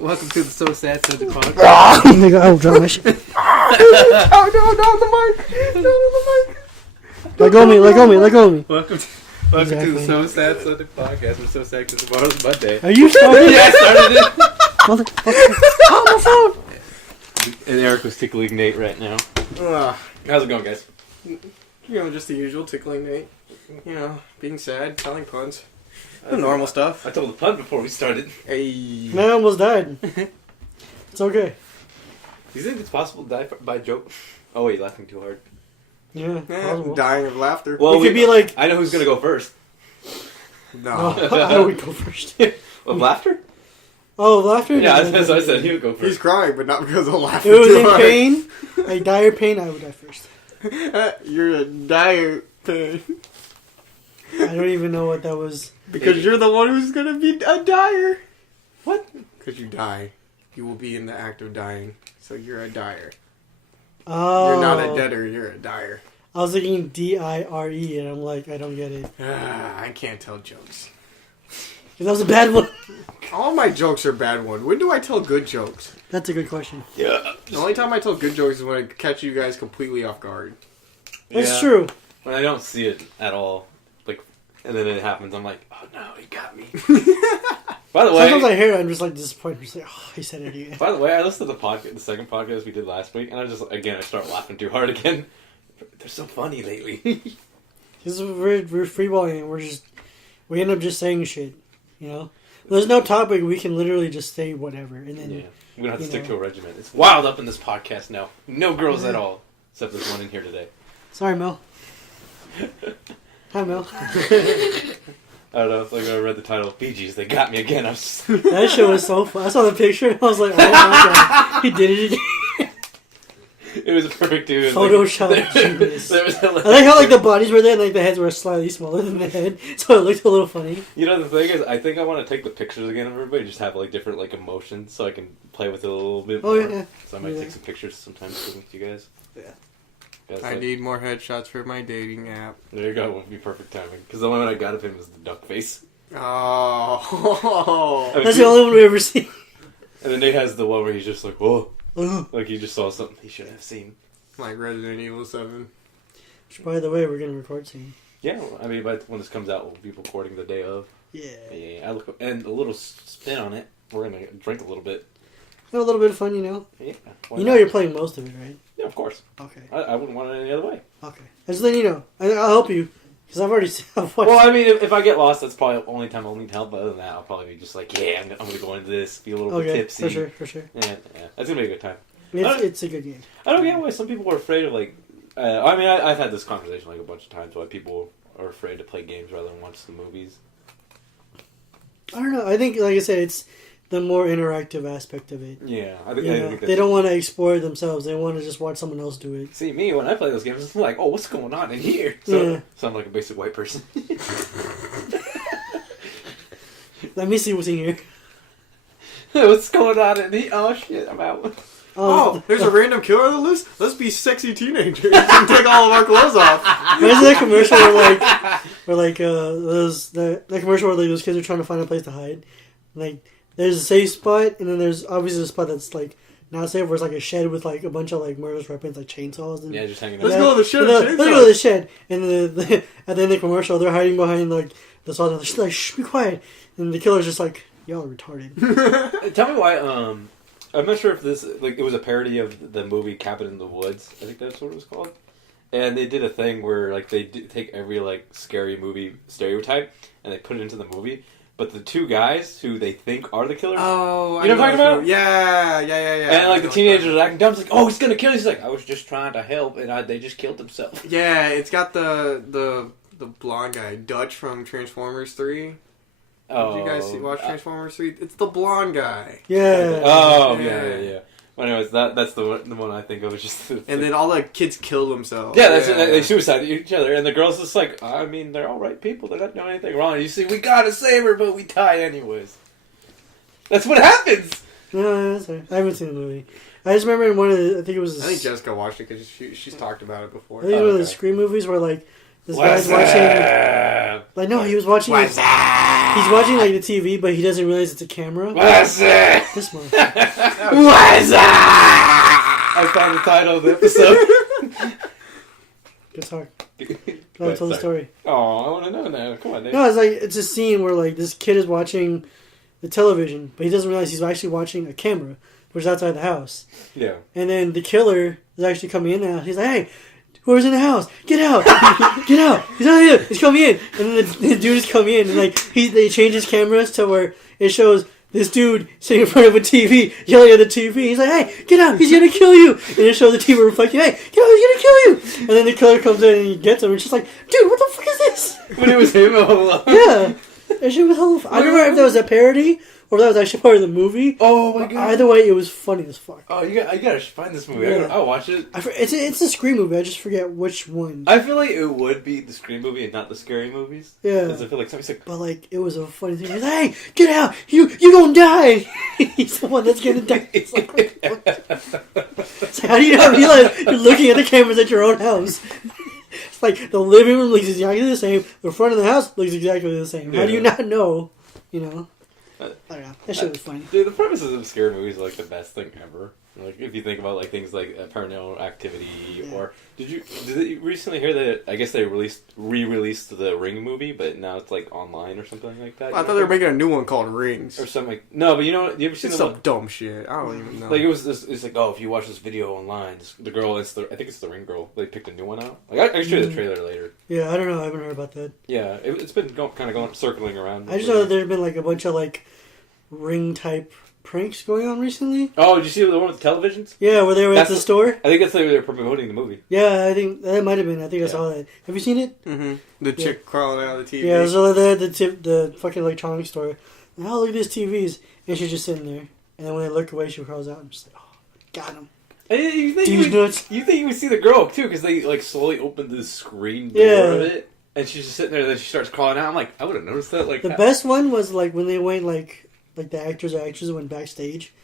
Welcome to the So Sad Sunday podcast. Nigga, I will drop my shit. No, the mic. No, the mic. Let go of me. Welcome to the So Sad Sunday podcast. We're so sad because tomorrow's Monday. Are you starting? Yeah, I started it. Motherfucker. Oh, my phone. And Eric was tickling Nate right now. How's it going, guys? Just the usual tickling Nate. Being sad, telling puns. The normal stuff. I told the pun before we started. Hey. Man, I almost died. It's okay. Do you think it's possible to die by a joke? Oh wait, laughing too hard. Yeah, possible. Dying of laughter. Well, it could be like... I know who's gonna go first. No. How do we go first? Of laughter? Oh, laughter? Yeah, that's what I said. He would go first. He's crying, but not because of laughter. If it was in pain, like dire pain, I would die first. You're a dire pain. I don't even know what that was. Because you're the one who's gonna be a dyer. What? Because you die. You will be in the act of dying. So you're a dyer. Oh. You're not a deader, you're a dyer. I was thinking D-I-R-E, and I'm like, I don't get it. I can't tell jokes. That was a bad one. All my jokes are bad ones. When do I tell good jokes? That's a good question. Yeah. The only time I tell good jokes is when I catch you guys completely off guard. That's true. When I don't see it at all, like, and then it happens, I'm like, oh no, he got me. By the way, Sometimes I hear it, I'm just like disappointed. I'm just like, oh, he said it again. By the way, I listened to the second podcast we did last week, and I start laughing too hard again. They're so funny lately. Because we're freeballing and we end up just saying shit, you know? There's no topic, we can literally just say whatever, and then... Yeah, we don't have to stick to a regimen. It's wild up in this podcast now. No girls at all, except there's one in here today. Sorry, Mel. Hi, Mel. I don't know, it's like I read the title, Bee Gees, they got me again. That shit was so fun. I saw the picture, and I was like, oh my god, he did it again. It was perfect, too. Photoshop genius. I like how the bodies were there, and the heads were slightly smaller than the head, so it looked a little funny. You know, the thing is, I think I want to take the pictures again of everybody, just have different emotions, so I can play with it a little bit more. Yeah. So I might take some pictures sometimes with you guys. Yeah. Guys, I need more headshots for my dating app. There you go, it would be perfect timing. Because the one I got of him was the duck face. Oh. That's the only one we ever seen. And then Nate has the one where he's just like, whoa. Uh-huh. Like he just saw something he should have seen. Like Resident Evil 7. Which, by the way, we're going to record soon. Yeah, I mean, when this comes out, we'll be recording the day of. Yeah. And a little spin on it. We're going to drink a little bit. A little bit of fun, you know? Yeah. You know you're playing most of it, right? Yeah, of course. Okay. I wouldn't want it any other way. Okay. Just letting you know. I'll help you. Because I've already watched. Well, I mean, if I get lost, that's probably the only time I'll need help. But other than that, I'll probably be just like, yeah, I'm going to go into this, be a little bit tipsy. For sure. Yeah. That's going to be a good time. It's a good game. I don't get why some people are afraid of, I've had this conversation, a bunch of times, why people are afraid to play games rather than watch the movies. I don't know. I think, like I said, it's the more interactive aspect of it. Yeah. I think they don't want to explore it themselves. They want to just watch someone else do it. See, me, when I play those games, I'm like, oh, what's going on in here? So I'm like a basic white person. Let me see what's in here. What's going on in here? Oh, shit, I'm out. Oh, there's a random killer on the list? Let's be sexy teenagers and take all of our clothes off. There's that commercial that commercial where those kids are trying to find a place to hide. Like, there's a safe spot, and then there's obviously a spot that's not safe, where it's a shed with a bunch of murderous weapons, like chainsaws. And, just hanging out. Let's go to the shed. Let's go to the shed. And at the end of the commercial, they're hiding behind the saw. They're like, shh, be quiet. And the killer's just like, y'all are retarded. Tell me why. I'm not sure if this it was a parody of the movie Cabin in the Woods. I think that's what it was called. And they did a thing where they take every scary movie stereotype and they put it into the movie. But the two guys who they think are the killers. Oh, you know what I'm talking about? Yeah. And the teenagers are acting dumb. It's like, oh, he's gonna kill you. He's like, I was just trying to help, and they just killed himself. Yeah, it's got the blonde guy, Dutch from Transformers 3. Did you guys watch Transformers 3? It's the blonde guy. Yeah. Oh, yeah. Well, anyways, that's the one I think of. And then all the kids kill themselves. Yeah, they suicide each other, and the girl's just like, I mean, they're all right people. They're not doing anything wrong. And you see, we gotta save her, but we die anyways. That's what happens. No, that's right. I haven't seen the movie. I just remember in one of the, I think Jessica watched it because she's talked about it before. I think one of the Scream movies where this guy's watching. No, he was watching. WAZZUP! He's watching like the TV, but he doesn't realize it's a camera. WAZZUP! This month. WAZZUP! I found the title of the episode. Good talk. No, tell the story. Oh, I want to know now. Come on, Dave. No, it's a scene where like this kid is watching the television, but he doesn't realize he's actually watching a camera, which is outside the house. Yeah. And then the killer is actually coming in now. He's like, "Hey, whoever's in the house, get out! Get out! He's not here! He's coming in!" And then the dude is coming in, and like they change his cameras to where it shows this dude sitting in front of a TV, yelling at the TV. He's like, "Hey, get out! He's gonna kill you!" And it shows the TV reflecting, "Hey, get out! He's gonna kill you!" And then the killer comes in and he gets him, and she's like, "Dude, what the fuck is this?" When it was him all along. Yeah, that shit was hella fun. I don't remember if that was a parody or if that was actually part of the movie. Oh my god! Either way, it was funny as fuck. Oh, you gotta find this movie. Yeah. I'll watch it. It's a Scream movie. I just forget which one. I feel like it would be the Scream movie and not the scary movies. Yeah. Because I feel like somebody's like, But like, it was a funny thing. He's like, "Hey, get out! You gonna die!" He's the one that's gonna die. It's like, it's like, how do you not realize you're looking at the cameras at your own house? It's like the living room looks exactly the same. The front of the house looks exactly the same. How do you not know? You know. I don't know. That shit was funny. Dude, the premises of scary movies are like the best thing ever. Like if you think about like things like Paranormal Activity, or did you recently hear that? I guess they re-released the Ring movie, but now it's like online or something like that. I thought they were making a new one called Rings or something. Like, no, but you know what? You ever seen some dumb shit? I don't even know. Like it was this. It's like, oh, if you watch this video online, the girl, I think it's the Ring girl. They picked a new one out. Like I can show you the trailer later. Yeah, I don't know. I haven't heard about that. Yeah, it's been kind of going circling around. I just know that there's been like a bunch of like Ring type pranks going on recently. Oh, did you see the one with the televisions? Yeah, where they were at the store. I think that's like they're promoting the movie. Yeah, I think that might have been. I think I saw that. Have you seen it? Mm-hmm. The chick crawling out of the TV. Yeah, so they had the fucking electronics store. And, oh, look at these TVs. And she's just sitting there. And then when they look away, she crawls out. I'm just like, oh, got him. You think you would see the girl too, because they like slowly opened the screen door of it, and she's just sitting there. And then she starts crawling out. I'm like, I would have noticed that. Like the best one was like when they went like the actors or actresses went backstage,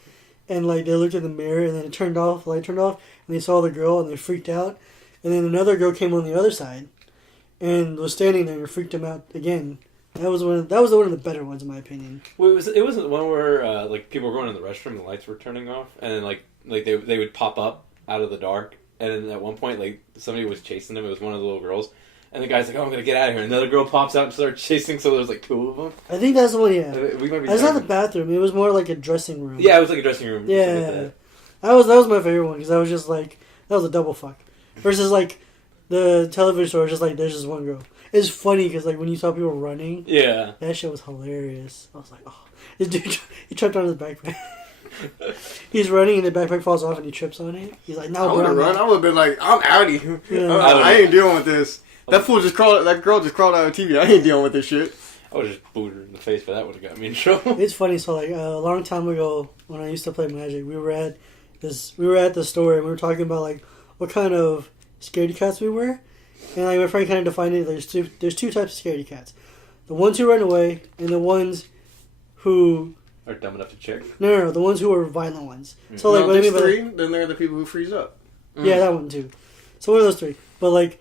and like they looked in the mirror, and then it turned off, the light turned off, and they saw the girl, and they freaked out. And then another girl came on the other side, and was standing there and freaked them out again. That was one of the better ones in my opinion. Well, it wasn't the one where like people were going in the restroom and the lights were turning off, and then like they would pop up out of the dark, and then at one point like somebody was chasing them. It was one of the little girls, and the guy's like, "Oh, I'm gonna get out of here." And another girl pops out and starts chasing. So there's like two of them. I think that's the one. Yeah, we might be. It's not the bathroom. It was more like a dressing room. Yeah, it was like a dressing room. Yeah, that was my favorite one because I was just like that was a double fuck. Versus like the television store, just like there's just one girl. It's funny because like when you saw people running, yeah, that shit was hilarious. I was like, oh, this dude he tripped on his backpack. He's running and the backpack falls off and he trips on it. He's like, no, I would have run. I would have been like, I'm outie. Yeah. I ain't dealing with this. That girl just crawled out of TV. I ain't dealing with this shit. I would just boot her in the face, but that would have got me in trouble. It's funny. So like a long time ago, when I used to play Magic, we were at the store and we were talking about like what kind of scaredy cats we were, and like my friend kind of defined it. There's two types of scaredy cats: the ones who run away and the ones who are dumb enough to check. No, the ones who are violent ones. Mm-hmm. So like what I mean by three, then they're the people who freeze up. Yeah, that one too. So one of those three. But like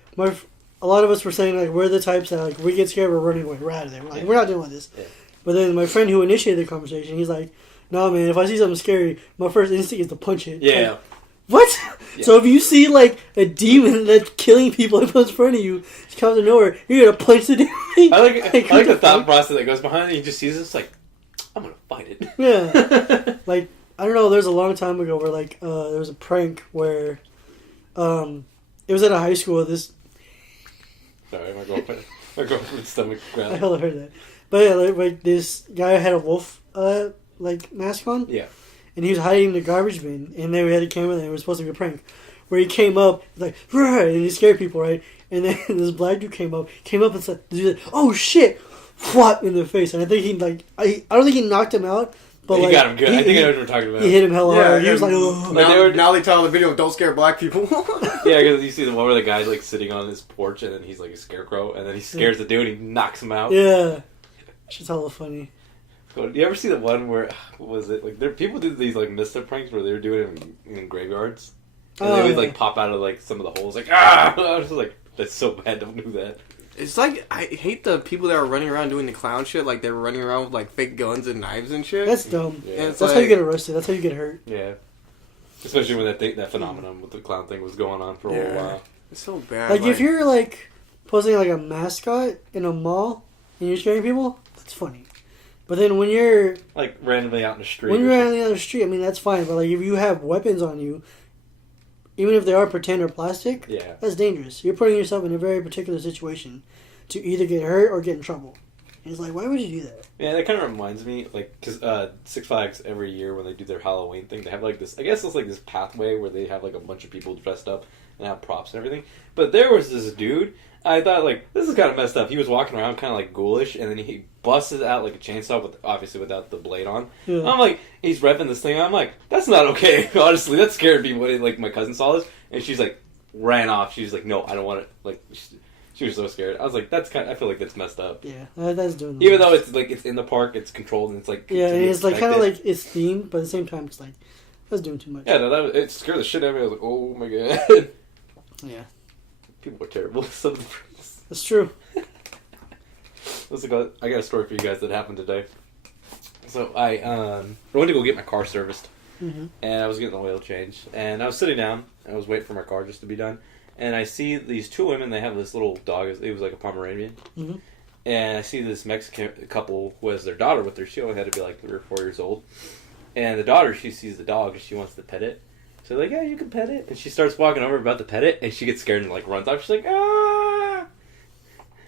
a lot of us were saying like we're the types that like we get scared, we're running away, we're out of there. We're like we're not doing this. Yeah. But then my friend who initiated the conversation, he's like, "No, man, if I see something scary, my first instinct is to punch it." Yeah. Like, what? Yeah. So if you see like a demon that's killing people in front of you, it comes out of nowhere, you're gonna punch the demon. I like the thought process that goes behind it. He just sees it, it's like, I'm gonna fight it. Yeah. Like I don't know. There's a long time ago where like there was a prank where, it was at a high school. This. Sorry, my girlfriend's stomach growling. I hella heard that. But yeah, like this guy had a wolf like mask on. Yeah. And he was hiding in the garbage bin, and then we had a camera there. It was supposed to be a prank, where he came up like, and he scared people, right? And then this black dude came up and said, "Oh shit!" Flop in the face, and I think he like I don't think he knocked him out, but he got him good. I think I know what we're talking about. He hit him hella hard. He was like, "Oh." Now they tell the video, "Don't scare black people." Yeah, because you see the one where the guy's like sitting on his porch, and then he's like a scarecrow, and then he scares the dude, and he knocks him out. Yeah, it's hella funny. Do you ever see the one where what was it like? People do these like misstep pranks where they were doing it in graveyards, and they would like pop out of like some of the holes, like I was like, that's so bad, don't do that. It's like, I hate the people that are running around doing the clown shit. Like, they're running around with, like, fake guns and knives and shit. That's dumb. Yeah. That's how you get arrested. That's how you get hurt. Yeah. Especially when that phenomenon with the clown thing was going on for a little while. It's so bad. Like, if you're, like, posing like a mascot in a mall and you're scaring people, that's funny. But then when you're... Like, randomly out in the street. When you're randomly out in the street, I mean, that's fine. But, like, if you have weapons on you, even if they are pretend or plastic, that's dangerous. You're putting yourself in a very particular situation to either get hurt or get in trouble. And it's like, why would you do that? Yeah, that kind of reminds me, like, because Six Flags every year when they do their Halloween thing, they have, like, this, I guess it's like this pathway where they have, like, a bunch of people dressed up and have props and everything. But there was this dude, I thought, like, this is kind of messed up. He was walking around kind of, like, ghoulish, and then he busted out, like, a chainsaw, with obviously without the blade on. Yeah. I'm like, he's revving this thing. I'm like, that's not okay. Honestly, that scared me when, like, my cousin saw this, and she's, like, ran off. She's like, no, I don't want it. Like, she was so scared. I was like, that's kind of, I feel like that's messed up. Yeah, that's doing even though it's, like, it's in the park, it's controlled, and it's, like... Yeah, and it's, like, kind of, like, it's themed, but at the same time, it's, like, that's doing too much. Yeah, no, it scared the shit out of me. I was like, oh, my God. Yeah. People are terrible. Some of the friends. That's true. I got a story for you guys that happened today. So I went to go get my car serviced, and I was getting the oil change, and I was sitting down, and I was waiting for my car just to be done, and I see these two women. They have this little dog. It was like a Pomeranian, and I see this Mexican couple who has their daughter with her. She only had to be like 3 or 4 years old, and the daughter, she sees the dog and she wants to pet it. So they're like, yeah, you can pet it. And she starts walking over about to pet it, and she gets scared and, like, runs off. She's like, ah!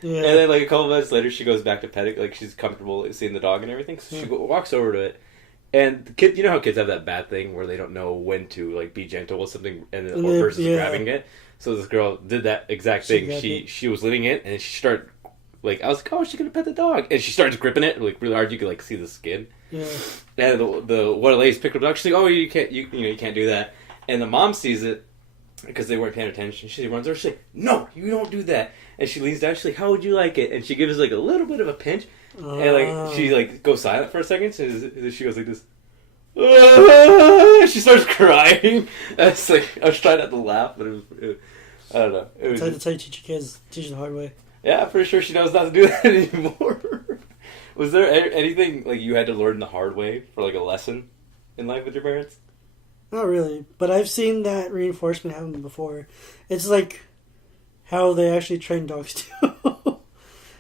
Yeah. And then, like, a couple minutes later, she goes back to pet it. Like, she's comfortable seeing the dog and everything. So she walks over to it. And the kid, you know how kids have that bad thing where they don't know when to, like, be gentle with something and the person's grabbing it? So this girl did that exact thing. She was letting it, and she started, like, I was like, oh, she's going to pet the dog. And she starts gripping it, like, really hard. You could, like, see the skin. Yeah. And the one of the ladies picked up the dog. She's like, oh, you can't do that. And the mom sees it because they weren't paying attention. She runs over. She's like, no, you don't do that. And she leans down. She's like, how would you like it? And she gives like a little bit of a pinch. And like she like goes silent for a second. So she goes like this. She starts crying. I was trying not to laugh, but I don't know. That's how you teach your kids. Teach them the hard way. Yeah, I'm pretty sure she knows not to do that anymore. Was there anything like you had to learn the hard way for like a lesson in life with your parents? Not really, but I've seen that reinforcement happen before. It's like how they actually train dogs too.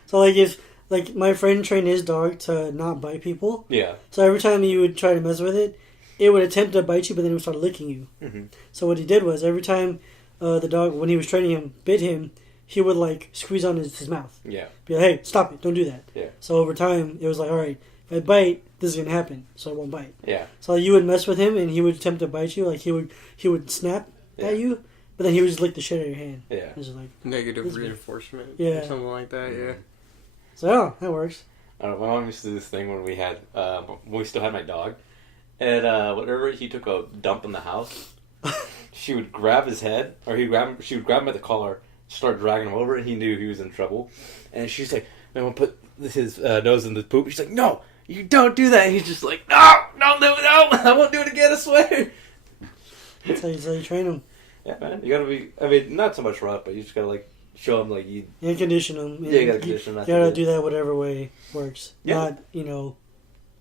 So like if like my friend trained his dog to not bite people. Yeah. So every time you would try to mess with it, it would attempt to bite you, but then it would start licking you. Mm-hmm. So what he did was every time the dog, when he was training him, bit him, he would like squeeze on his mouth. Yeah. Be like, hey, stop it, don't do that. Yeah. So over time, it was like, all right, if I bite, this is gonna happen, so I won't bite. Yeah. So you would mess with him, and he would attempt to bite you. Like he would snap at you, but then he would just lick the shit out of your hand. Yeah. It was like negative reinforcement. Yeah. Or something like that. Yeah. So yeah, that works. My mom used to do this thing when we still had my dog, and whenever he took a dump in the house, she would grab his head, or she would grab him at the collar, start dragging him over, and he knew he was in trouble. And she's like, "I'm gonna put his nose in the poop." She's like, "No, you don't do that." And he's just like, "No, I won't do it again, I swear." That's how you train him. Yeah, man, you gotta be. I mean, not so much rough, but you just gotta like show him like you. And condition them. Yeah, you gotta condition them. You gotta do that whatever way works. Yeah. Not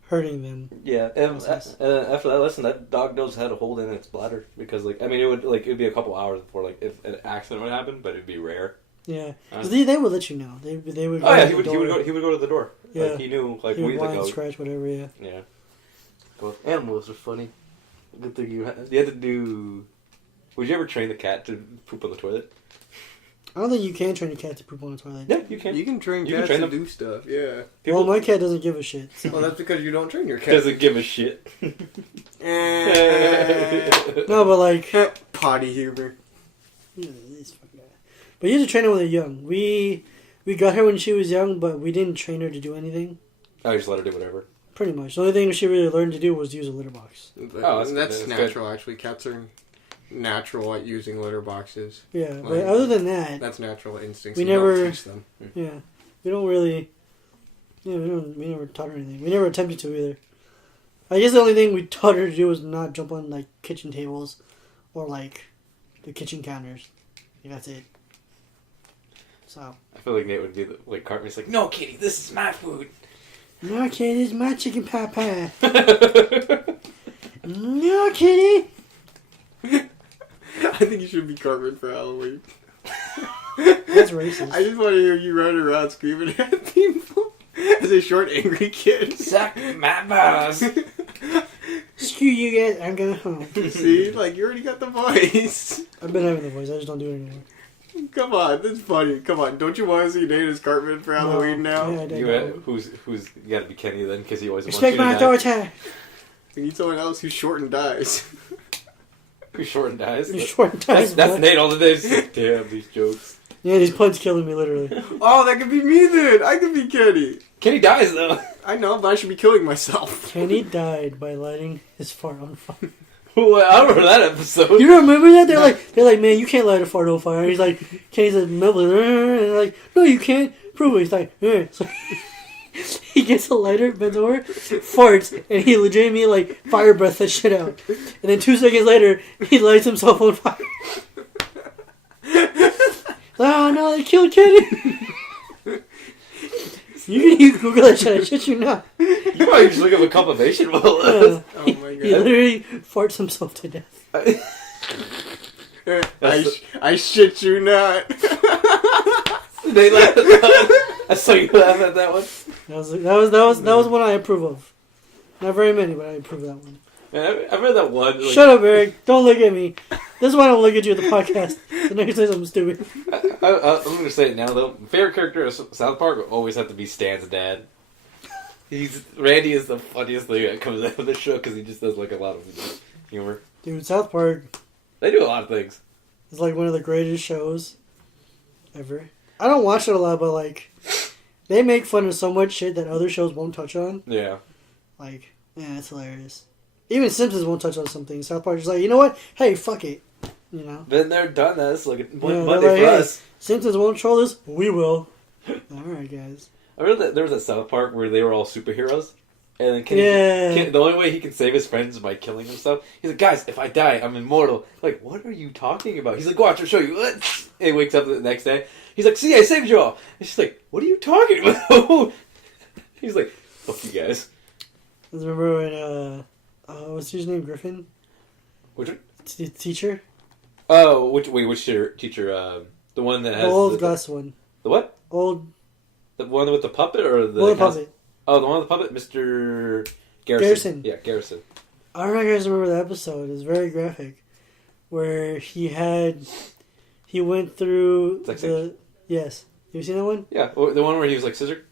hurting them. Yeah, and after that lesson, that dog knows how to hold in its bladder because it would be a couple hours before like if an accident would happen, but it'd be rare. Yeah, because they would let you know. They would. Oh yeah, he would go to the door. Yeah, like, he knew like he would whine, scratch, whatever. Yeah. Yeah. Animals are funny. Good thing you had to do. Would you ever train the cat to poop on the toilet? I don't think you can train a cat to poop on the toilet. Yeah, you can. You can train cats to do stuff. Yeah. Well, my cat doesn't give a shit. So. Well, that's because you don't train your cat. Doesn't give a shit. No, but like potty humor. But you have to train her when they're young. We got her when she was young, but we didn't train her to do anything. Oh, you just let her do whatever. Pretty much. The only thing she really learned to do was use a litter box. Oh, that's natural, actually. Cats are natural at using litter boxes. Yeah, like, but other than that... That's natural instincts. We never... teach them. Yeah. We don't really... Yeah, we never taught her anything. We never attempted to either. I guess the only thing we taught her to do was not jump on, like, kitchen tables or, like, the kitchen counters. I think that's it. So I feel like Nate would do like Cartman's like, no, Kitty, this is my food. no, Kitty, this is my chicken pot pie. No, Kitty. I think you should be Cartman for Halloween. That's racist. I just want to hear you run around screaming at people as a short, angry kid. Suck my balls. Screw you guys, I'm going home. See? Like, you already got the voice. I've been having the voice, I just don't do it anymore. Come on, that's funny. Come on, don't you want to see Nate as Cartman for Halloween now? Yeah, I did. Who's you got to be Kenny then because he always Respect wants my you to die. authority. We need someone else who's short and dies. Who's short and dies? Who's short and dies, That's what? Nate all the days. Damn these jokes. Yeah, these puns killing me literally. Oh, that could be me then. I could be Kenny. Kenny dies though. I know, but I should be killing myself. Kenny died by lighting his fart on fire. Well, I remember that episode. You don't remember that? They're like, man, you can't light a fart on fire. And he's like, Kenny's like, and they're like, no, you can't. Prove it. He's like, so he gets a lighter, bends over, farts, and he legitimately like fire breath that shit out. And then 2 seconds later, he lights himself on fire. Oh no, they killed Kenny. You can Google that shit. I shit you not. You might just look up a compilation. Oh my god. He literally farts himself to death. I shit you not. They laughed at that one. I saw you laugh at that one. That was one I approve of. Not very many, but I approve of that one. Man, I read that one. Like, Shut up, Eric. Don't look at me. This is why I don't look at you at the podcast. The next say something stupid. I'm going to say it now, though. Favorite character of South Park will always have to be Stan's dad. Randy is the funniest thing that comes out of the show because he just does like a lot of humor. Dude, South Park They do a lot of things. is like one of the greatest shows ever. I don't watch it a lot, but like, they make fun of so much shit that other shows won't touch on. Yeah. Like, yeah, it's hilarious. Even Simpsons won't touch on something. South Park's just like, you know what? Hey, fuck it. You know? Then they're done. That's like Yeah, Monday like, for hey, us. Simpsons won't troll this? We will. Alright, guys. I remember that there was a South Park where they were all superheroes. And then Yeah. the only way he can save his friends is by killing himself. He's like, guys, if I die, I'm immortal. Like, what are you talking about? He's like, watch, I'll show you. And he wakes up the next day. He's like, see, I saved you all. And she's like, what are you talking about? He's like, fuck you guys. I remember when, what's his name? Griffin? Which one? Teacher? Oh, which teacher? The one that has The old glass one. The what? Old. The one with the puppet or the Old puppet. Oh, the one with the puppet, Mr. Garrison. Yeah, Garrison. I don't know if you guys remember the episode. It's very graphic, where he went through Sex the. Age? Yes, you seen that one? Yeah, the one where he was like scissor.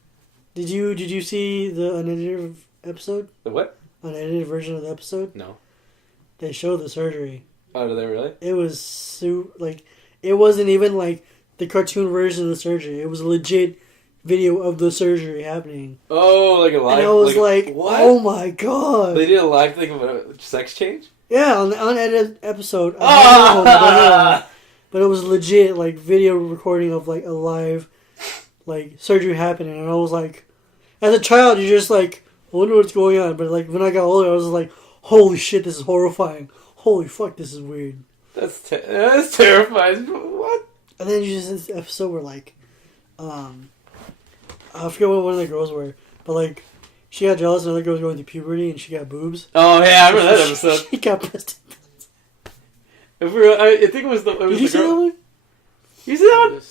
Did you see the unedited episode? The what? Unedited version of the episode? No. They showed the surgery. Oh, did they really? It was it wasn't even like the cartoon version of the surgery. It was a legit video of the surgery happening. Oh, like a live. And I was like, what? oh my god! They did a live thing of a sex change. Yeah, on the unedited episode. Ah! But it was legit, like, video recording of, like, a live, like, surgery happening. And I was like, as a child, you're just like, I wonder what's going on. But, like, when I got older, I was like, holy shit, this is horrifying. Holy fuck, this is weird. That's terrifying. What? And then you just this episode where, like, I forget what one of the girls were, but, like, she got jealous and another girl was going through puberty and she got boobs. Oh, yeah, I remember that episode. She got breast. I think it was the. Did you see that one? You see that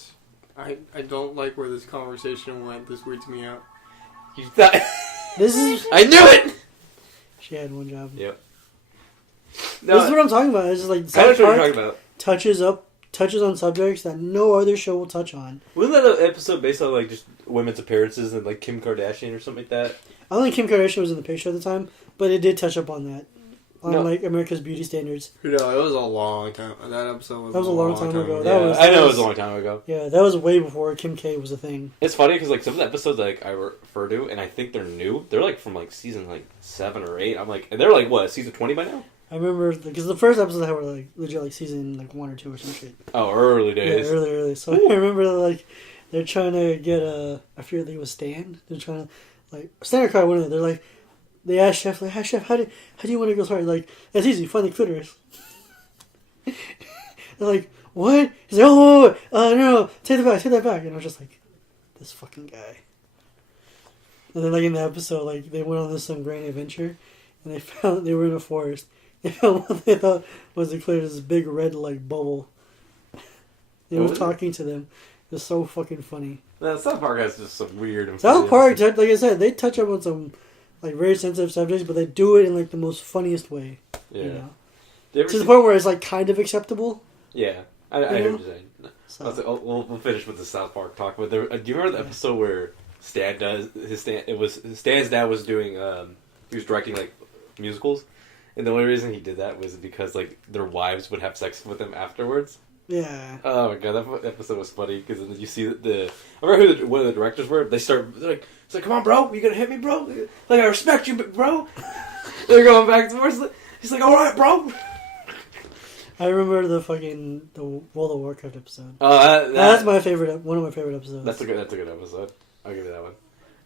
one? I don't like where this conversation went. This weirds me out. You thought. This is. I knew it! She had one job. Yep. No, this is what I'm talking about. It's just like I know South what you're Park talking about. touches on subjects that no other show will touch on. Wasn't that an episode based on like just women's appearances and like Kim Kardashian or something like that? I don't think Kim Kardashian was in the picture at the time, but it did touch up on that. On No. like America's beauty standards. No, it was a long time. That episode was That was a long time ago. Yeah, I know it was a long time ago. Yeah, that was way before Kim K was a thing. It's funny because like some of the episodes like I refer to and I think they're new. They're like from like season like 7 or 8. I'm like, and they're like what, season 20 by now? I remember because the first episodes I had were like legit like season like 1 or 2 or some shit. Oh, early days. Yeah, early. So I remember like they're trying to get I forget it was Stan. They're trying to like Stan or Kai, one of them. They're like they asked Chef like, "Hi Chef, how do you want to go hard?" Like that's easy, find the clitoris. They're like, what? He's like, oh, no, take that back. And I was just like, this fucking guy. And then, like, in the episode, like, they went on some grand adventure, and they were in a forest. They found what they thought was this big red, like, bubble. He was talking to them. It was so fucking funny. South Park has just some weird... South Park, like I said, they touch up on some, like, very sensitive subjects, but they do it in, like, the most funniest way. Yeah. You know? To the point where it's, like, kind of acceptable. Yeah. I hear what you're saying. So. We'll finish with the South Park talk, but do you remember the episode where Stan's dad was doing, he was directing, like, musicals? And the only reason he did that was because, like, their wives would have sex with him afterwards. Yeah. Oh my god, that episode was funny because then you see I remember who one of the directors were. They're like, it's like, come on, bro, you gonna hit me, bro? Like, I respect you, bro. They're going back and forth. He's like, all right, bro. I remember the World of Warcraft episode. Oh, that's my favorite. One of my favorite episodes. That's a good episode. I'll give you that one.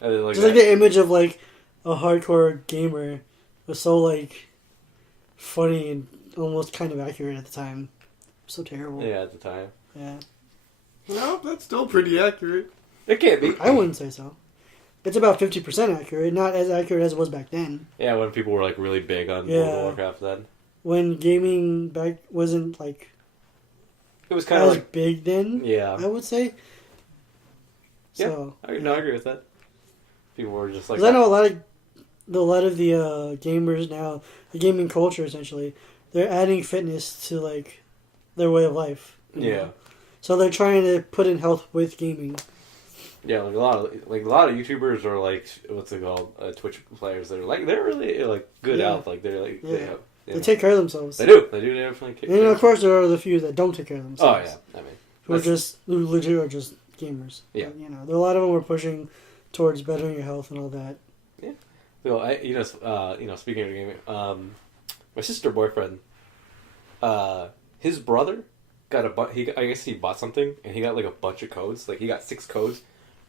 And then, like, just like the image of like a hardcore gamer was so like funny and almost kind of accurate at the time. So terrible. Yeah, at the time. Yeah. No, that's still pretty accurate. It can't be. I wouldn't say so. It's about 50% accurate, not as accurate as it was back then. Yeah, when people were like really big on World of Warcraft then. When gaming back wasn't like... It was kind of like... big then, yeah. I would say. So, yeah, I agree with that. People were just like... Because I know a lot of the gamers now, the gaming culture essentially, they're adding fitness to like... their way of life. Yeah. Know? So they're trying to put in health with gaming. Yeah, like a lot of YouTubers are like what's it called? Twitch players. They're really like good health. Like they're like they take care of themselves. They do. They definitely. And of course, there are the few that don't take care of themselves. Oh yeah, I mean, who legit are just gamers. Yeah. But, you know, there are a lot of them are pushing towards bettering your health and all that. Yeah. So speaking of gaming, my sister's boyfriend, his brother got I guess he bought something and he got like a bunch of codes. Like he got 6 codes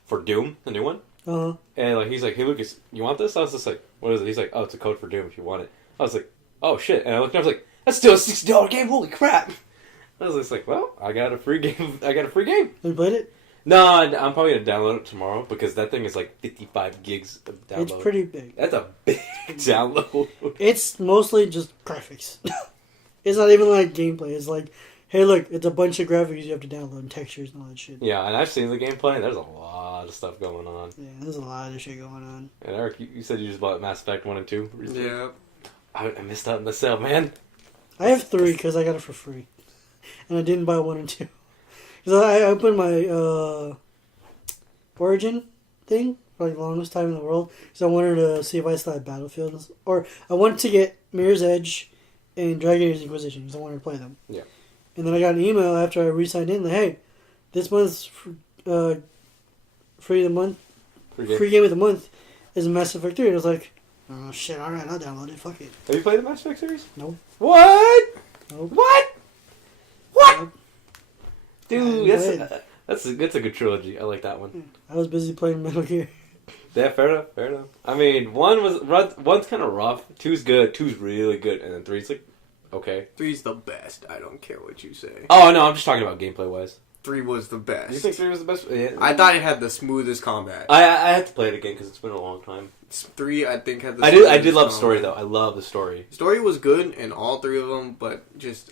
for Doom, the new one. Uh-huh. And like he's like, "Hey Lucas, you want this?" I was just like, "What is it?" He's like, "Oh, it's a code for Doom if you want it." I was like, "Oh shit!" And I looked, and I was like, "That's still a $60 game. Holy crap!" I was just like, "Well, I got a free game. Have you played it? No, I'm probably gonna download it tomorrow because that thing is like 55 gigs of download. It's pretty big. That's a big download. It's mostly just graphics. It's not even like gameplay. It's like, hey, look, it's a bunch of graphics you have to download and textures and all that shit. Yeah, and I've seen the gameplay, and there's a lot of stuff going on. Yeah, there's a lot of shit going on. And Eric, you said you just bought Mass Effect 1 and 2 recently? Yeah. I missed out on the sale, man. I have 3 because I got it for free. And I didn't buy 1 and 2. Because I opened my Origin thing for like the longest time in the world. So I wanted to see if I still had Battlefield. Or I wanted to get Mirror's Edge and Dragon Age Inquisition because I wanted to play them. Yeah. And then I got an email after I re-signed in that, hey, this month's free game of the month is Mass Effect 3. And I was like, oh shit, alright, I'll download it, fuck it. Have you played the Mass Effect series? No. What? Nope. What? What? Nope. Dude, that's a good trilogy. I like that one. I was busy playing Metal Gear. Yeah, fair enough. I mean, one's kind of rough. 2's good. 2's really good, and then 3's like okay. 3's the best. I don't care what you say. Oh no, I'm just talking about gameplay wise. 3 was the best. You think 3 was the best? Yeah. I thought it had the smoothest combat. I had to play it again because it's been a long time. 3, I think, had the. I did love the story though. I love the story. Story was good in all 3 of them, but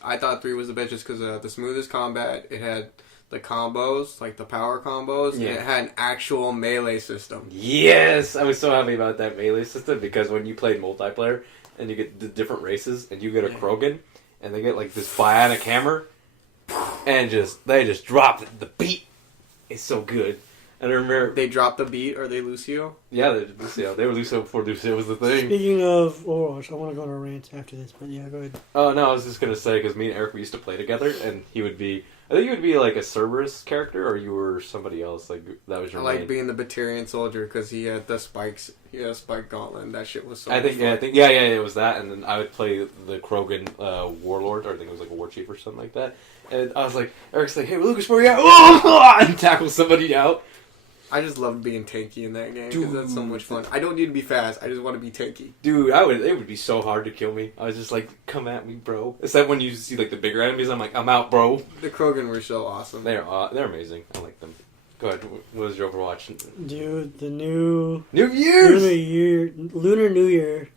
I thought 3 was the best just because the smoothest combat. It had the combos, like the power combos, and it had an actual melee system. Yes, I was so happy about that melee system because when you played multiplayer and you get the different races and you get a Krogan and they get like this bionic hammer and they just drop the beat. It's so good. And I remember they dropped the beat. Are they Lucio? Yeah, they're Lucio. They were Lucio before Lucio was the thing. Speaking of Overwatch, I want to go on a rant after this, but yeah, go ahead. Oh no, I was just gonna say because me and Eric we used to play together, and he would be. I think you would be like a Cerberus character, or you were somebody else. Like that was your. I like being the Batarian soldier because he had the spikes. He had a spike gauntlet. And that shit was so. I think it was that, and then I would play the Krogan warlord, or I think it was like a war chief or something like that. And I was like, Eric's like, "Hey, Lucas, where you at?" And tackle somebody out. I just loved being tanky in that game because Dude. that's so much fun. I don't need to be fast. I just want to be tanky. Dude, it would be so hard to kill me. I was just like, come at me, bro. Except when you see like the bigger enemies, I'm like, I'm out, bro. The Krogan were so awesome. They're amazing. I like them. Go ahead. What was your Overwatch? Dude, the new Year's Lunar New Year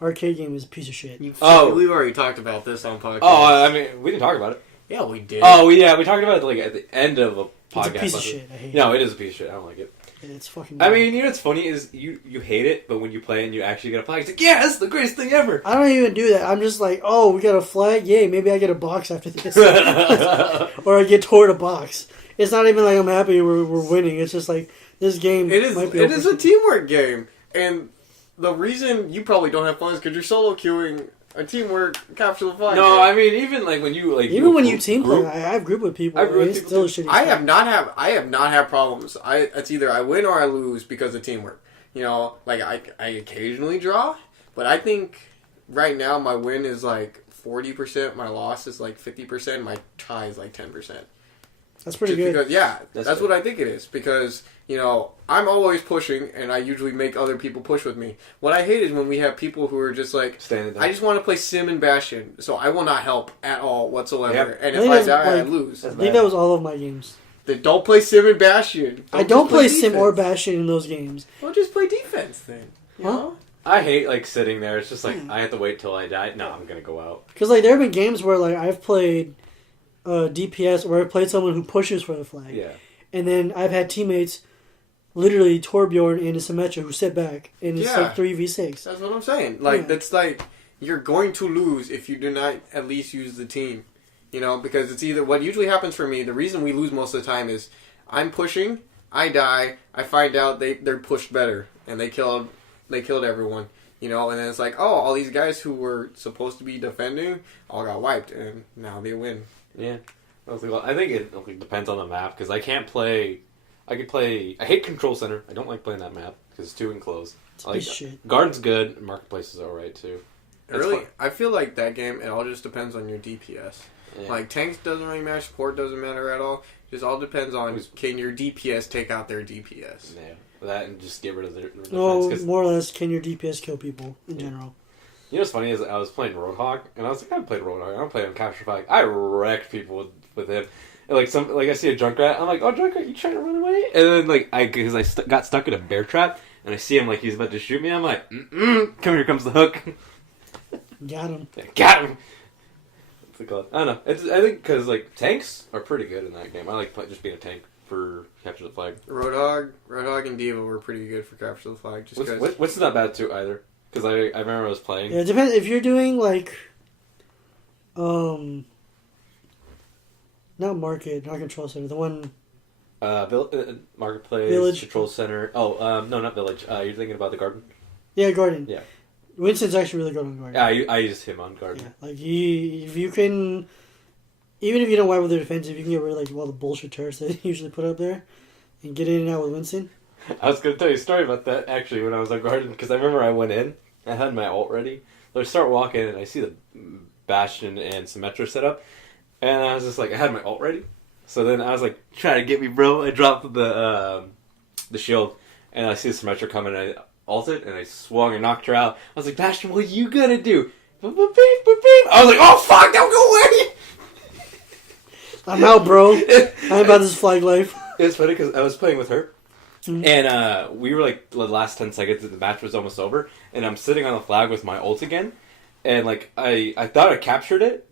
arcade game is a piece of shit. We've Oh. talked about this on podcast. Oh, I mean, we didn't talk about it. yeah, we did. Oh, yeah, we talked about it like at the end of a podcast. It's a piece of shit. I hate No, it. it is a piece of shit. I don't like it. It's fucking. I mean, you know what's funny is you hate it, but when you play and you actually get a flag, it's like, yeah, that's the greatest thing ever. I don't even do that. I'm just like, oh, we got a flag. Yay, maybe I get a box after this, or I get toward a box. It's not even like I'm happy we're winning. It's just like this game. It is. Might be It over is a teamwork game, and the reason you probably don't have fun is because you're solo queuing a teamwork capture the flag. No, game. I mean even like when you like Even when you group- team play, I have group with people. I have group with It's people still a shitty. I game. have not had problems. It's either I win or I lose because of teamwork. You know, like I occasionally draw, but I think right now my win is like 40%, my loss is like 50%, my tie is like 10%. That's pretty Just good. Because, yeah, That's that's good. what I think it is. Because, you know, I'm always pushing, and I usually make other people push with me. What I hate is when we have people who are just like, standing there. I just want to play Sim and Bastion, so I will not help at all whatsoever. Yep. And I if think I that's, die, I like- lose. That's I think that was all of my games. Then don't play Sim and Bastion. I don't just play Sim defense. or Bastion in those games. Well, just play defense then. You Huh? know? I hate like sitting there. It's just like I have to wait till I die. No, I'm gonna go out. Because like there have been games where like I've played DPS where I played someone who pushes for the flag, Yeah. and then I've had teammates, literally Torbjorn and Symmetra, who sit back, and it's Yeah. like 3v6. That's what I'm saying. Like, Yeah. that's like, you're going to lose if you do not at least use the team. You know, because it's either, what usually happens for me, the reason we lose most of the time is, I'm pushing, I die, I find out they're pushed better, and they killed everyone. You know, and then it's like, oh, all these guys who were supposed to be defending all got wiped, and now they win. Yeah. I think it like, depends on the map because I can't play. I hate Control Center. I don't like playing that map because it's too enclosed. It's a I like piece of shit. Garden's good. Marketplace is alright too. It's Really, fun. I feel like that game, it all just depends on your DPS. Yeah. Like, tanks doesn't really matter, support doesn't matter at all. Just all depends on, can your DPS take out their DPS? Yeah. That and just get rid of their defense. No, 'Cause more or less, can your DPS kill people in general? you know what's funny is I was playing Roadhog and I was like, I played Roadhog. I don't play on Capture Flag. I wrecked people with him. And like I see a Junkrat, I'm like, oh Junkrat, you trying to run away? And then like because I got stuck in a bear trap and I see him like he's about to shoot me. I'm like, come here comes the hook. Got him. Got him. What's it called? I don't know. I think because like tanks are pretty good in that game. I like just being a tank for Capture the Flag. Roadhog and Diva were pretty good for capture the flag. Just because What's not bad too either. Because I remember I was playing. Yeah, it depends if you're doing like, not market, not control center. The one. Marketplace, Village. Control Center. Oh, no, not Village. You're thinking about the Garden? Yeah, Garden. Yeah. Winston's actually really good on Garden. Yeah, I used him on Garden. Yeah, like if you can, even if you don't wipe with their defensive, you can get rid of like all the bullshit turrets they usually put up there, and get in and out with Winston. I was going to tell you a story about that, actually, when I was on Garden, because I remember I went in, I had my ult ready, so I start walking, and I see the Bastion and Symmetra set up, and I was just like, I had my ult ready, so then I was like, trying to get me, bro, I dropped the shield, and I see the Symmetra coming, and I ulted, and I swung and knocked her out. I was like, Bastion, what are you going to do? Boop, boop, beep, boop, beep. I was like, oh, fuck, don't go away! I'm out, bro. I'm about this flag life. It's funny, because I was playing with her, Mhm. and we were like the last 10 seconds the match was almost over, and I'm sitting on the flag with my ult again, and like I thought I captured it,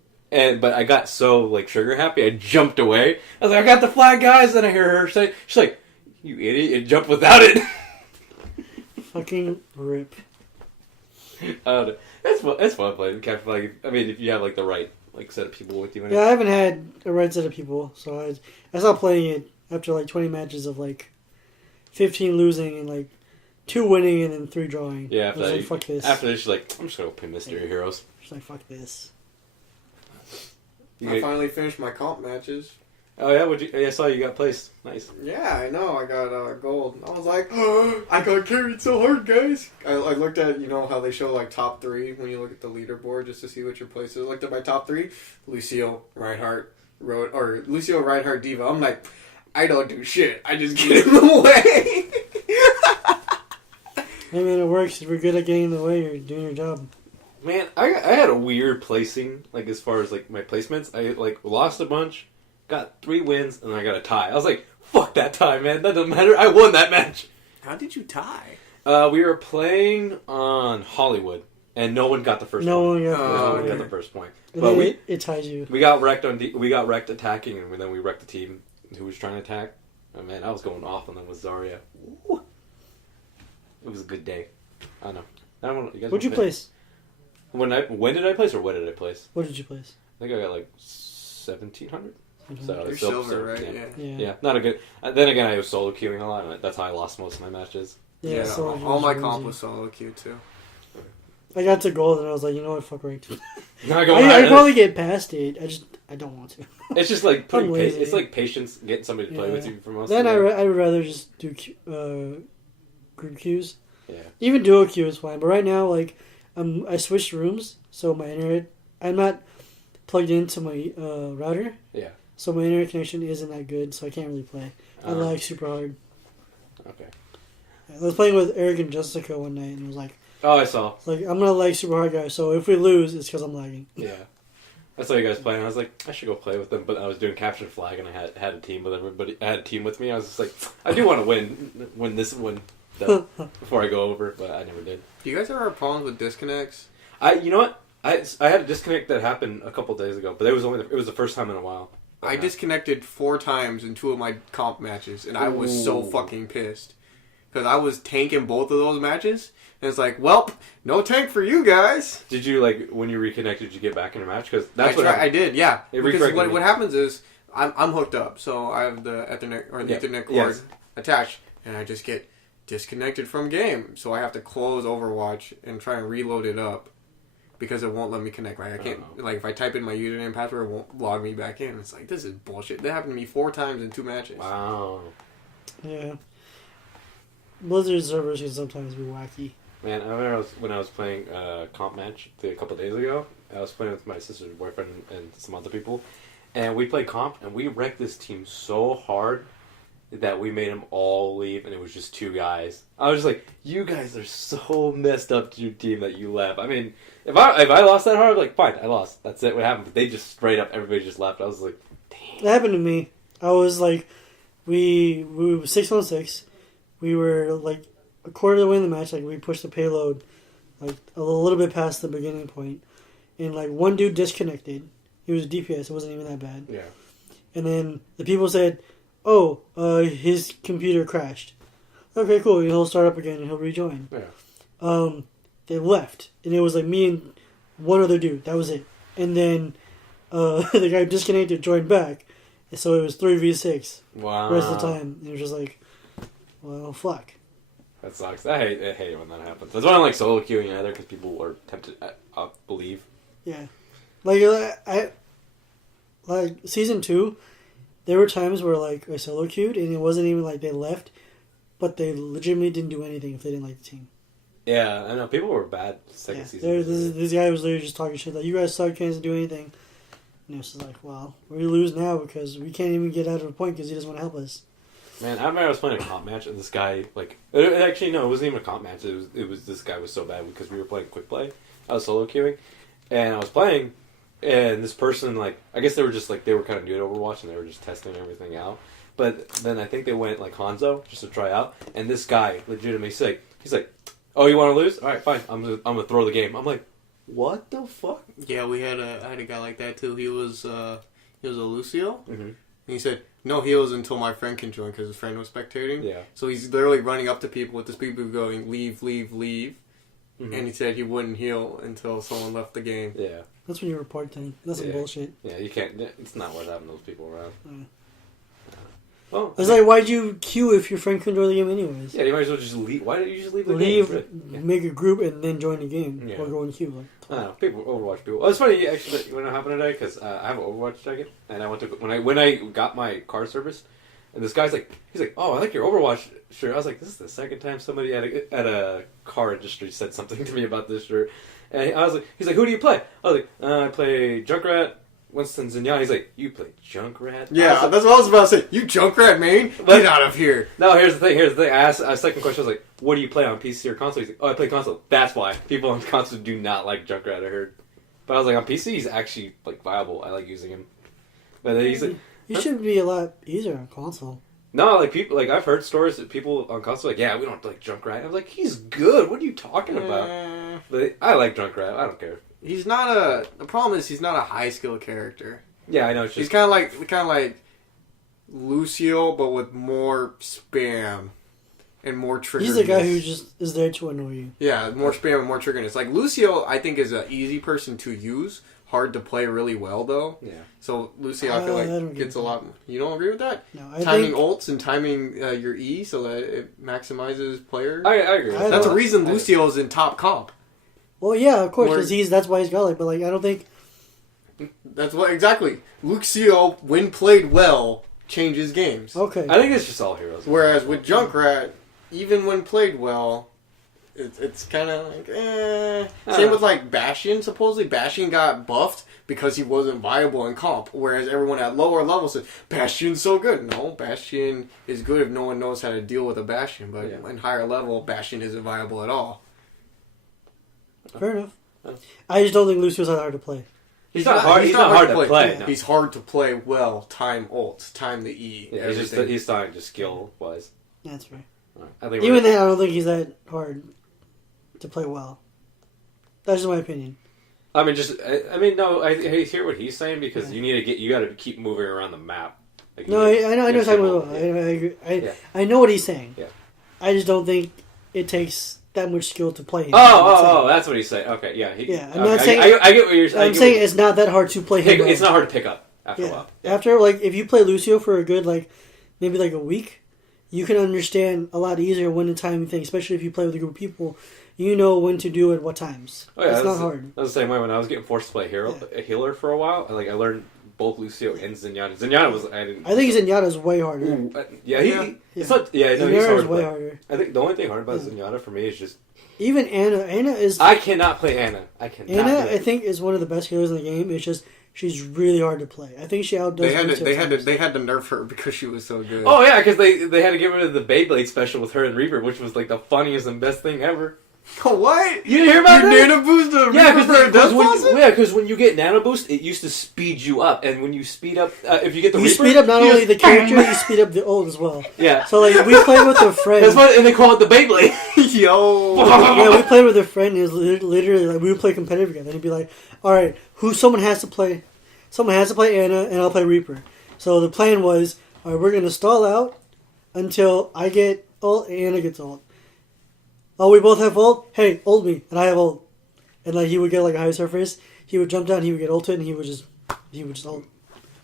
but I got so like trigger happy I jumped away. I was like, I got the flag, guys, and I hear her say, she's like, you idiot, and jumped without it. Fucking rip. It's fun playing capture flag. I mean, if you have like the right like set of people with you in it. Yeah, I haven't had a right set of people, so I stopped playing it after like 20 matches of like 15 losing and like 2 winning and then 3 drawing. Yeah, I after was that, like, fuck this. After this, she's like, I'm just gonna play Mystery Heroes. She's like, fuck this. I finally finished my comp matches. Oh yeah, I saw you got placed. Nice. Yeah, I know. I got gold. I was like, oh, I got carried so hard, guys. I looked at, you know, how they show like top 3 when you look at the leaderboard just to see what your place is. I looked at my top 3: Lucio, Reinhardt, Reinhardt, Diva. I'm like, I don't do shit. I just get in the way. I mean, it works. If you're good at getting in the way, you're doing your job. Man, I had a weird placing, like, as far as, like, my placements. I, like, lost a bunch, got 3 wins, and I got a tie. I was like, fuck that tie, man. That doesn't matter. I won that match. How did you tie? We were playing on Hollywood, and no one got the first point. No one got the first point. And But then it ties you. we got wrecked we got wrecked attacking, and then we wrecked the team who was trying to attack. Oh, man, I was going off on them with Zarya. Ooh. It was a good day. I don't know. I don't know. You guys What'd you place? When did I place, or what did I place? What did you place? I think I got like 1,700. So You're it's silver, right? Yeah, not a good. Then again, I was solo queuing a lot, and that's how I lost most of my matches. Yeah, so all my comp was solo queue too. I got to gold and I was like, you know what, fuck ranked. I probably get past it. I don't want to. It's just like I'm lazy. it's like patience, getting somebody to play with you for most. Then of the I would rather just do group queues. Yeah. Even duo queue is fine, but right now, like, I switched rooms, so my internet, I'm not plugged into my router. Yeah. So my internet connection isn't that good, so I can't really play. I lag super hard. Okay. I was playing with Erik and Jessica one night, and it was like, oh, I saw. Like, I'm gonna lag super hard, guys. So if we lose, it's because I'm lagging. Yeah. I saw you guys playing. I was like, I should go play with them, but I was doing capture flag, and I had a team with everybody. I had a team with me. I was just like, I do want to win this one though, before I go over, but I never did. Do you guys ever have problems with disconnects? You know what? I had a disconnect that happened a couple days ago, but it was the first time in a while. I disconnected 4 times in 2 of my comp matches, and I was so fucking pissed. Because I was tanking both of those matches, and it's like, well, no tank for you guys. Did you, like, when you reconnected, did you get back in a match? Because that's I did, yeah. Because what happens is, I'm hooked up, so I have the Ethernet, or the Ethernet cord attached, and I just get disconnected from game. So I have to close Overwatch and try and reload it up. Because it won't let me connect. Like, I can't, like, if I type in my username and password, it won't log me back in. It's like, this is bullshit. That happened to me 4 times in 2 matches. Wow. Yeah. Blizzard servers can sometimes be wacky. Man, I remember when I was playing comp match a couple days ago. I was playing with my sister's boyfriend and some other people. And we played comp, and we wrecked this team so hard that we made them all leave, and it was just 2 guys. I was just like, you guys are so messed up to your team that you left. I mean, if I lost that hard, I'm like, fine, I lost. That's it, what happened. But they just straight up, everybody just left. I was like, damn. That happened to me. I was like, we were 6-on-6. We were like a quarter of the way in the match. Like, we pushed the payload like a little bit past the beginning point, and like one dude disconnected. He was DPS. It wasn't even that bad. Yeah. And then the people said, "Oh, his computer crashed." Okay, cool. He'll start up again and he'll rejoin. Yeah. They left, and it was like me and one other dude. That was it. And then the guy disconnected, joined back, and so it was 3v6. Wow. The rest of the time, and it was just like, well, fuck. That sucks. I hate it when that happens. That's why I don't like solo queuing either, because people are tempted, I believe. Yeah. Like season 2, there were times where like I solo queued, and it wasn't even like they left, but they legitimately didn't do anything if they didn't like the team. Yeah, I know. People were bad second season. This guy was literally just talking shit like, you guys suck, can't do anything. And it was like, well, we lose now because we can't even get out of a point because he doesn't want to help us. Man, I remember I was playing a comp match, and this guy, like... Actually, no, it wasn't even a comp match. It was this guy was so bad because we were playing quick play. I was solo queuing, and I was playing, and this person, like... I guess they were just, like, they were kind of new to Overwatch, and they were just testing everything out. But then I think they went, like, Hanzo, just to try out, and this guy, legitimately, he's like, oh, you want to lose? All right, fine. I'm gonna throw the game. I'm like, what the fuck? Yeah, I had a guy like that too. He was a Lucio. Mm-hmm. And he said no heals until my friend can join because his friend was spectating. Yeah. So he's literally running up to people with his people going leave, leave, leave, Mm-hmm. and he said he wouldn't heal until someone left the game. Yeah. That's when you report thing. That's some bullshit. Yeah, you can't. It's not worth having those people around. Yeah. Well, It's like, why'd you queue if your friend couldn't join the game anyways? yeah, you might as well just leave. Why don't you just leave the game? Make a group and then join the game. Yeah. Or go in queue. Like, I don't know, people, Overwatch people. Oh, it's funny actually that when it happened today because I have an Overwatch jacket, and I went to when I got my car service, and this guy's like, he's like, oh, I like your Overwatch shirt. I was like, this is the second time somebody at a car industry said something to me about this shirt, and I was like, he's like, who do you play? I was like, I play Junkrat, Winston Zenyatta. He's like, you play Junkrat? Yeah, that's what I was about to say. You Junkrat main? Get out of here. No, here's the thing. I asked a second question. I was like, what do you play on PC or console? He's like, oh, I play console. That's why people on console do not like Junkrat. I heard, but I was like, on PC, he's actually like viable. I like using him. But then he's like, he should be a lot easier on console. no, like people, like I've heard stories that people on console like, yeah, we don't like Junkrat. I was like, he's good. What are you talking about? But I like Junkrat. I don't care. He's not the problem is he's not a high skill character. Yeah, I know. He's kind of like Lucio, but with more spam and more triggerness. He's the guy who just is there to annoy you. Yeah, more spam and more triggerness. Like Lucio, I think is an easy person to use. Hard to play really well though. Yeah. So Lucio, I feel like gets a lot. You don't agree with that? No, timing ults and timing your E so that it maximizes player. I agree. With That's the reason Lucio is in top comp. Well, yeah, of course, because that's why he's got it. But like, I don't think that's what exactly. Lucio, when played well, changes games. Okay. I think it's just all heroes. Whereas with Junkrat, even when played well, it's kind of like Same with like Bastion. Supposedly Bastion got buffed because he wasn't viable in comp. Whereas everyone at lower levels said Bastion's so good. No, Bastion is good if no one knows how to deal with a Bastion. But in higher level, Bastion isn't viable at all. Fair enough. I just don't think Lucio's that hard to play. He's not hard to play. Yeah. No. He's hard to play well. Time ults, time the E. Yeah, he's not just skill wise. That's right. Even then, I don't think he's that hard to play well. That's just my opinion. I mean, no, I hear what he's saying because you got to keep moving around the map. Like, I know what you're talking about. I agree. I know what he's saying. Yeah. I just don't think it takes that much skill to play him. Oh, that's what he's saying. Okay, yeah. I'm not saying. I get what you're saying. I'm saying it's not that hard to play him. It's not hard to pick up after a while. Yeah. After if you play Lucio for a good maybe a week, you can understand a lot easier when to time things, especially if you play with a group of people. You know when to do it, what times. Oh, yeah, it's not hard. That was the same way when I was getting forced to play a healer for a while. I learned both Lucio and Zenyatta. Zenyatta was I think Zenyatta's way harder. It's not. Yeah, no, Zenyatta's way harder. I think the only thing hard about Zenyatta for me is just even Anna. Anna is. I cannot play Anna. I cannot. Anna, I think, is one of the best healers in the game. It's just she's really hard to play. I think she outdoes. They had to nerf her because she was so good. Oh yeah, because they had to get rid of the Beyblade special with her and Reaper, which was the funniest and best thing ever. Oh, what? You didn't hear about that? Nano Boost because when you get Nano Boost, it used to speed you up, and when you speed up, if you get the Reaper, speed up not only the character, you speed up the ult as well. Yeah. So we played with a friend. That's what, and they call it the Beyblade. Yo. Yeah, we played with a friend. It was literally we would play competitive together. And he'd be like, "All right, someone has to play Anna, and I'll play Reaper." So the plan was, all right, we're gonna stall out until I get ult and Anna gets ult. Oh, we both have ult? Hey, ult me. And I have ult. And he would get a high surface. He would jump down, he would get ulted, and he would just ult.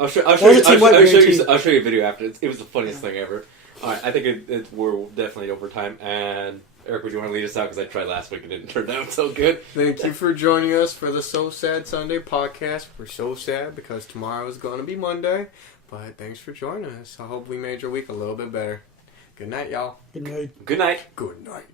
I'll show you a video after. It was the funniest thing ever. Alright, I think we're definitely over time. And Eric, would you want to lead us out? Because I tried last week and it didn't turn out so good. Thank you for joining us for the So Sad Sunday podcast. We're so sad because tomorrow is going to be Monday. But thanks for joining us. I hope we made your week a little bit better. Good night, y'all. Good night. Good night. Good night.